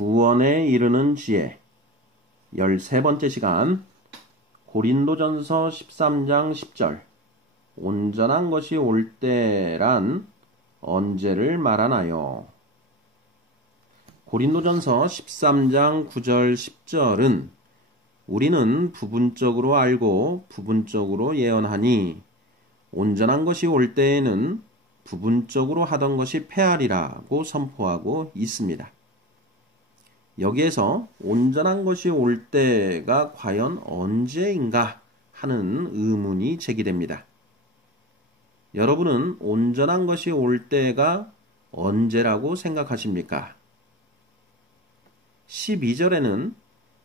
구원에 이르는 지혜 13번째 시간 고린도전서 13장 10절 온전한 것이 올 때란 언제를 말하나요? 고린도전서 13장 9절 10절은 우리는 부분적으로 알고 부분적으로 예언하니 온전한 것이 올 때에는 부분적으로 하던 것이 패하리라고 선포하고 있습니다. 여기에서 온전한 것이 올 때가 과연 언제인가 하는 의문이 제기됩니다. 여러분은 온전한 것이 올 때가 언제라고 생각하십니까? 12절에는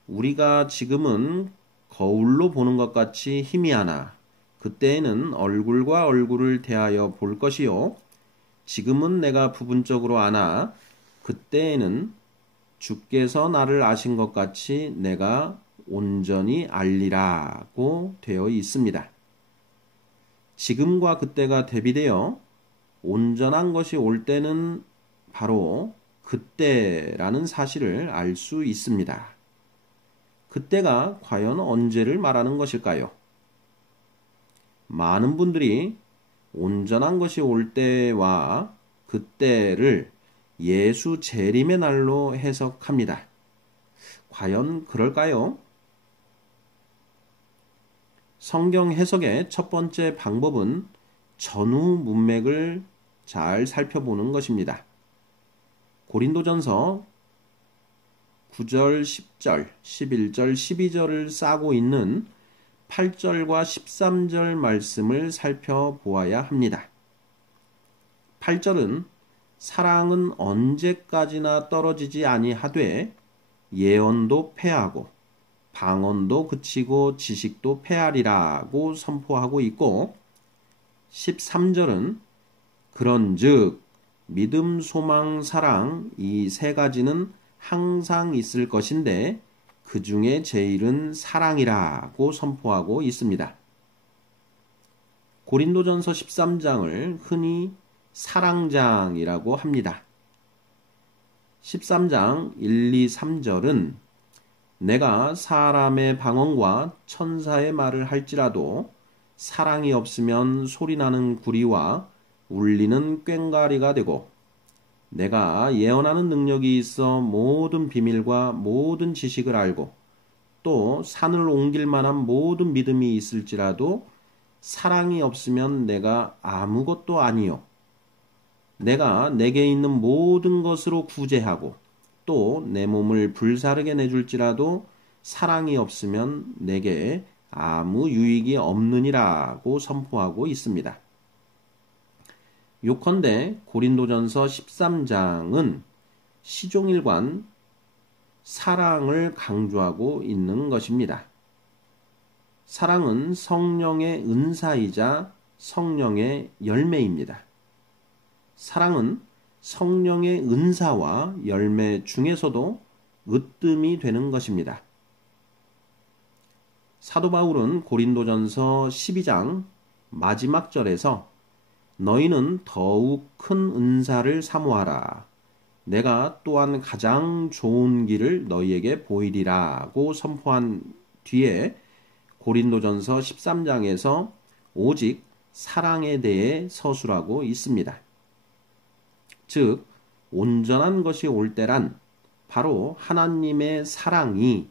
우리가 지금은 거울로 보는 것 같이 희미하나 그때에는 얼굴과 얼굴을 대하여 볼 것이요 지금은 내가 부분적으로 아나 그때에는 주께서 나를 아신 것 같이 내가 온전히 알리라고 되어 있습니다. 지금과 그때가 대비되어 온전한 것이 올 때는 바로 그때라는 사실을 알 수 있습니다. 그때가 과연 언제를 말하는 것일까요? 많은 분들이 온전한 것이 올 때와 그때를 예수 재림의 날로 해석합니다. 과연 그럴까요? 성경 해석의 첫 번째 방법은 전후 문맥을 잘 살펴보는 것입니다. 고린도전서 9절, 10절, 11절, 12절을 싸고 있는 8절과 13절 말씀을 살펴보아야 합니다. 8절은 사랑은 언제까지나 떨어지지 아니하되 예언도 패하고 방언도 그치고 지식도 패하리라고 선포하고 있고 13절은 그런즉 믿음, 소망, 사랑 이 세 가지는 항상 있을 것인데 그 중에 제일은 사랑이라고 선포하고 있습니다. 고린도전서 13장을 흔히 사랑장이라고 합니다. 13장 1, 2, 3절은 내가 사람의 방언과 천사의 말을 할지라도 사랑이 없으면 소리나는 구리와 울리는 꽹과리가 되고 내가 예언하는 능력이 있어 모든 비밀과 모든 지식을 알고 또 산을 옮길 만한 모든 믿음이 있을지라도 사랑이 없으면 내가 아무것도 아니요 내가 내게 있는 모든 것으로 구제하고 또 내 몸을 불사르게 내줄지라도 사랑이 없으면 내게 아무 유익이 없느니라고 선포하고 있습니다. 요컨대 고린도전서 13장은 시종일관 사랑을 강조하고 있는 것입니다. 사랑은 성령의 은사이자 성령의 열매입니다. 사랑은 성령의 은사와 열매 중에서도 으뜸이 되는 것입니다. 사도 바울은 고린도전서 12장 마지막 절에서 너희는 더욱 큰 은사를 사모하라. 내가 또한 가장 좋은 길을 너희에게 보이리라고 선포한 뒤에 고린도전서 13장에서 오직 사랑에 대해 서술하고 있습니다. 즉 온전한 것이 올 때란 바로 하나님의 사랑이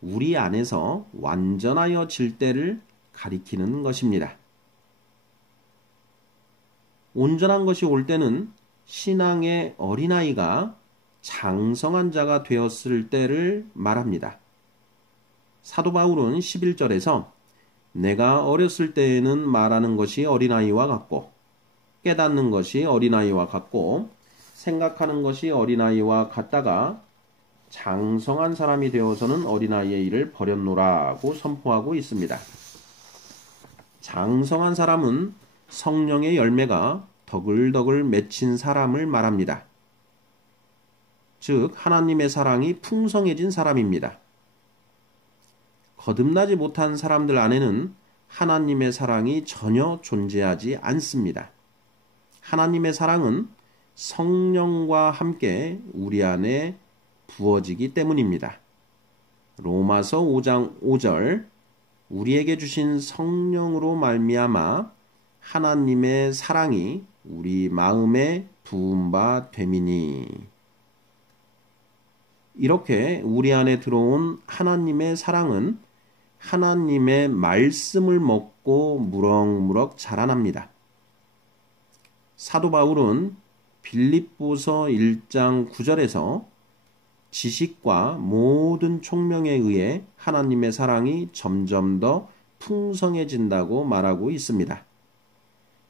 우리 안에서 완전하여질 때를 가리키는 것입니다. 온전한 것이 올 때는 신앙의 어린아이가 장성한 자가 되었을 때를 말합니다. 사도 바울은 11절에서 내가 어렸을 때에는 말하는 것이 어린아이와 같고 깨닫는 것이 어린아이와 같고 생각하는 것이 어린아이와 같다가 장성한 사람이 되어서는 어린아이의 일을 버렸노라고 선포하고 있습니다. 장성한 사람은 성령의 열매가 덕을덕을 맺힌 사람을 말합니다. 즉 하나님의 사랑이 풍성해진 사람입니다. 거듭나지 못한 사람들 안에는 하나님의 사랑이 전혀 존재하지 않습니다. 하나님의 사랑은 성령과 함께 우리 안에 부어지기 때문입니다. 로마서 5장 5절 우리에게 주신 성령으로 말미암아 하나님의 사랑이 우리 마음에 부은 바 됨이니. 이렇게 우리 안에 들어온 하나님의 사랑은 하나님의 말씀을 먹고 무럭무럭 자라납니다. 사도 바울은 빌립보서 1장 9절에서 지식과 모든 총명에 의해 하나님의 사랑이 점점 더 풍성해진다고 말하고 있습니다.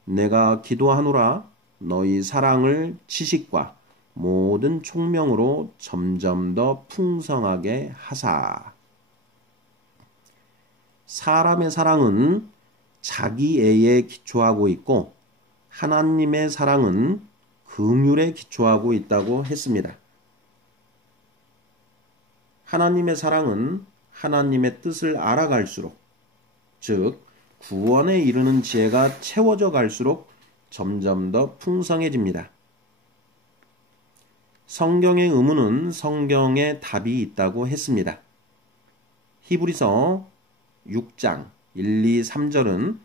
내가 기도하노라 너희 사랑을 지식과 모든 총명으로 점점 더 풍성하게 하사. 사람의 사랑은 자기애에 기초하고 있고 하나님의 사랑은 긍휼에 기초하고 있다고 했습니다. 하나님의 사랑은 하나님의 뜻을 알아갈수록, 즉 구원에 이르는 지혜가 채워져 갈수록 점점 더 풍성해집니다. 성경의 의무는 성경에 답이 있다고 했습니다. 히브리서 6장 1, 2, 3절은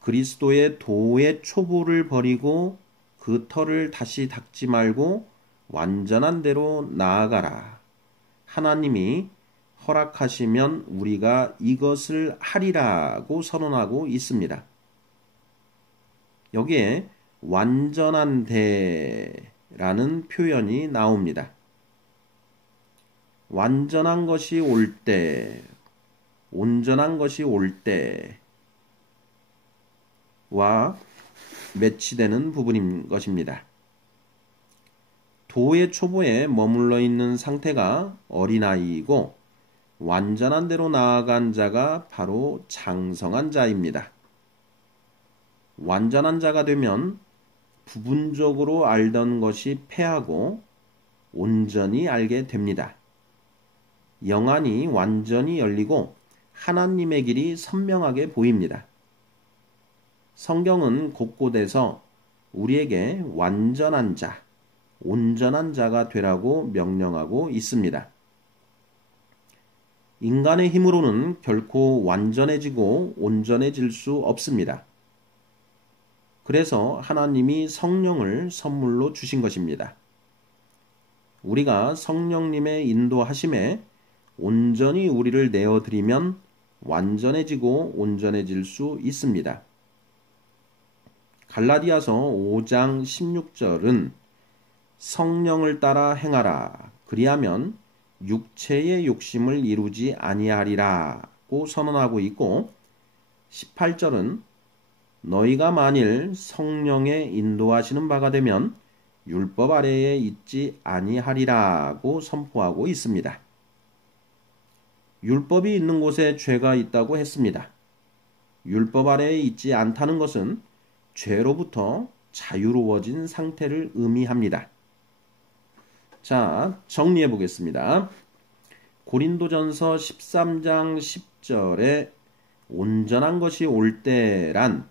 그리스도의 도의 초보를 버리고 그 털을 다시 닦지 말고 완전한 대로 나아가라. 하나님이 허락하시면 우리가 이것을 하리라고 선언하고 있습니다. 여기에 완전한 대라는 표현이 나옵니다. 완전한 것이 올 때, 온전한 것이 올 때와 매치되는 부분인 것입니다. 도의 초보에 머물러 있는 상태가 어린아이이고 완전한 대로 나아간 자가 바로 장성한 자입니다. 완전한 자가 되면 부분적으로 알던 것이 패하고 온전히 알게 됩니다. 영안이 완전히 열리고 하나님의 길이 선명하게 보입니다. 성경은 곳곳에서 우리에게 완전한 자, 온전한 자가 되라고 명령하고 있습니다. 인간의 힘으로는 결코 완전해지고 온전해질 수 없습니다. 그래서 하나님이 성령을 선물로 주신 것입니다. 우리가 성령님의 인도하심에 온전히 우리를 내어드리면 완전해지고 온전해질 수 있습니다. 갈라디아서 5장 16절은 성령을 따라 행하라. 그리하면 육체의 욕심을 이루지 아니하리라고 선언하고 있고 18절은 너희가 만일 성령의 인도하시는 바가 되면 율법 아래에 있지 아니하리라고 선포하고 있습니다. 율법이 있는 곳에 죄가 있다고 했습니다. 율법 아래에 있지 않다는 것은 죄로부터 자유로워진 상태를 의미합니다. 자, 정리해 보겠습니다. 고린도전서 13장 10절에 온전한 것이 올 때란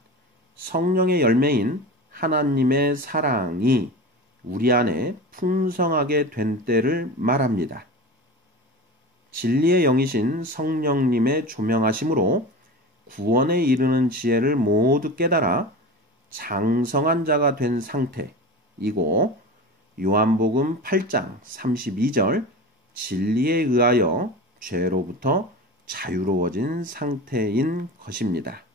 성령의 열매인 하나님의 사랑이 우리 안에 풍성하게 된 때를 말합니다. 진리의 영이신 성령님의 조명하심으로 구원에 이르는 지혜를 모두 깨달아 장성한 자가 된 상태이고 요한복음 8장 32절 진리에 의하여 죄로부터 자유로워진 상태인 것입니다.